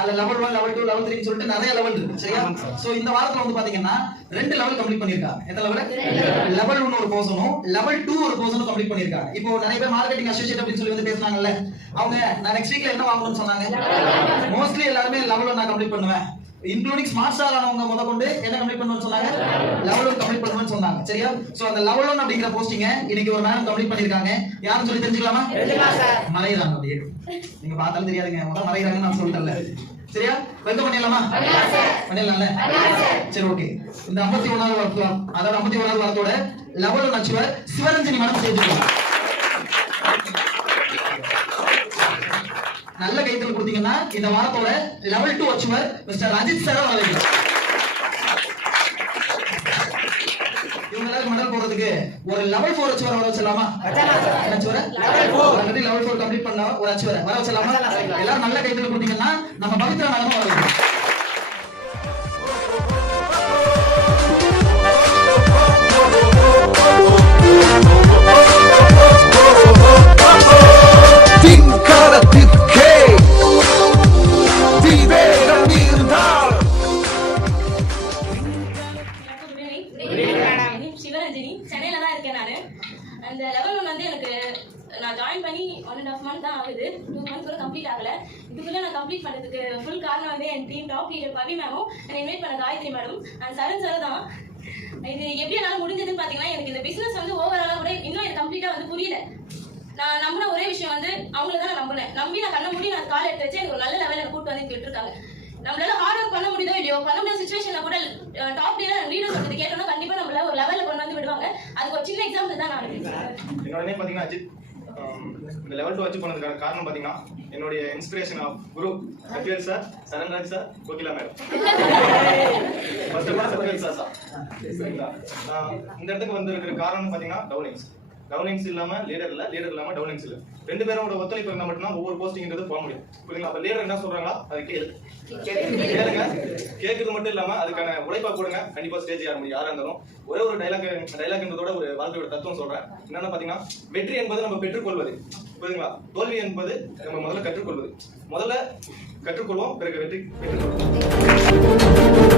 அதுல level 1 level 2 level 3 னு சொல்லிட்டு நிறைய லெவல் இருக்கு சரியா சோ இந்த வாரத்துல வந்து பாத்தீங்கன்னா 2 லெவல் கம்ப்ளீட் பண்ணிருக்காங்க எத்தனை லெவல் லெவல் 1 ஒரு போர்ஷனும் லெவல் 2 ஒரு போர்ஷனும் கம்ப்ளீட் பண்ணிருக்காங்க இப்போ நிறைய பேர் மார்க்கெட்டிங் அசோசியேட் அப்படி சொல்லி வந்து பேசுனாங்கல்ல அவங்க நான் நெக்ஸ்ட் வீக்ல என்ன வாங்கணும்னு சொன்னாங்க மோஸ்ட்லி எல்லாரும் லெவல் 1 நான் கம்ப்ளீட் பண்ணுவேன் இன்க்ளூடிங் ஸ்மார்ட் ஸ்டார் ஆனவங்க முத கொண்டு என்ன கம்ப்ளீட் பண்ணுன்னு சொன்னாங்க லெவல் 1 கம்ப்ளீட் பண்ணுன்னு சொன்னாங்க சரியா சோ அந்த லெவல் 1 அப்படிங்கற போஸ்டிங்க இன்னைக்கு ஒரு மேடம் கம்ப்ளீட் பண்ணிருக்காங்க யாருன்னு சொல்லி தெரிஞ்சுக்கலாமா மறையறாங்க அப்படியே நீங்க பார்த்தாலும் தெரியாதுங்க முத மறையறாங்கன்னு நான் சொல்லிட்டேன்ல சரியா வெல்கம் பண்ணிடலாமா பண்ணிடலாம்ல சரி ஓகே இந்த 51வது வாரத்தோட அதாவது 51வது வாரத்தோட லெவல் 1 அச்சீவர் சிவரஞ்சனி மேடம் சேர்த்துக்கலாம் நல்ல கைத்தல் கொடுத்தீங்கன்னா இந்த வாரத்தோட level 2 achiever mister Ajith sir வரவேற்கிறோம் இவங்களுக்கு மெடல் போடுறதுக்கு ஒரு லெவல் 4 அச்சீவர் வர வச்சலாமா achiever level 4 already level 4 complete பண்ண ஒரு அச்சீவர் வர வச்சலாமா எல்லாரும் நல்ல கைத்தல் கொடுத்தீங்கன்னா நம்ம பவித்ரா மேடம் வரவேற்கிறோம் சிவரஞ்சனி சென்னையில தான் இருக்கேன் நானு அந்த லெவல் 1 வந்து எனக்கு நான் ஜாயின் பண்ணி 1.5 month தான் ஆகுது 2 months கூட கம்ப்ளீட் ஆகல இதுக்குள்ள நான் கம்ப்ளீட் பண்ணதுக்கு ஃபுல் காரணம் வந்து என் டீம் டாப் லீடர் பவி மேமும் என்னை இன்வைட் பண்ண Gayathri madam and Saran sir தான் இது எப்படி என்னால் முடிஞ்சதுன்னு பார்த்தீங்கன்னா எனக்கு இந்த பிஸ்னஸ் வந்து ஓவராலாக கூட இன்னும் எனக்கு கம்ப்ளீட்டாக வந்து புரியல நான் நம்பின ஒரே விஷயம் வந்து அவங்கள தான் நான் நம்பினேன் நம்பி நான் கண்ண மூடி நான் கால் எடுத்து வச்சு எனக்கு ஒரு நல்ல லெவலில் கூட்டு வந்து விட்டுருக்காங்க நம்மளால ஹார்ட் ஒர்க் பண்ண முடியுதோ இல்லையோ பண்ண முடியாத சுச்சுவேஷன்ல கூட டாப் லீடர் சொல்றது கேட்டோம்னா கண்டிப்பா நம்மள ஒரு லெவல்ல கொண்டு வந்து விடுவாங்க அதுக்கு ஒரு சின்ன எக்ஸாம்பிள் தான் நான் என்னோட நேம் பாத்தீங்கன்னா அஜித் இந்த லெவல் 2 அச்சீவ் பண்ணதுக்கான காரணம் பாத்தீங்கன்னா என்னுடைய inspiration of Guru Kapil sir Saranraj sir Kokila madam first of all Kapil sir இந்த இடத்துக்கு வந்து இருக்கிற காரணம் பாத்தீங்கன்னா டவுனிங்ஸ் இல்லாம லீடர் இல்லாம டவுனிங்ஸ் இல்ல ரெண்டு பேரோட ஒத்துழைப்பு இருந்தா மட்டும் தான் ஒவ்வொரு போஸ்டிங்ன்றது போக முடியும் புரியுங்களா அப்ப லீடர் என்ன சொல்றாங்களா அது கேளுங்க கேட்கறது மட்டும் இல்லாம அதுக்கான உழைப்பா கொடுங்க கண்டிப்பா ஸ்டேஜ் யார முடியும் யாரா இருந்தாலும் ஒரே ஒரு டைலாக்ன்றதோட ஒரு வாழ்க்கையோட தத்துவம் சொல்றேன் என்னன்னா பாத்தீங்கன்னா வெற்றி என்பது நம்ம பெற்றுக்கொள்வது புரியுங்களா தோல்வி என்பது நம்ம முதல்ல கற்றுக்கொள்வது முதல்ல கற்றுக்கொள்வோம் பிறகு வெற்றி பெற்றுக்கொள்வோம்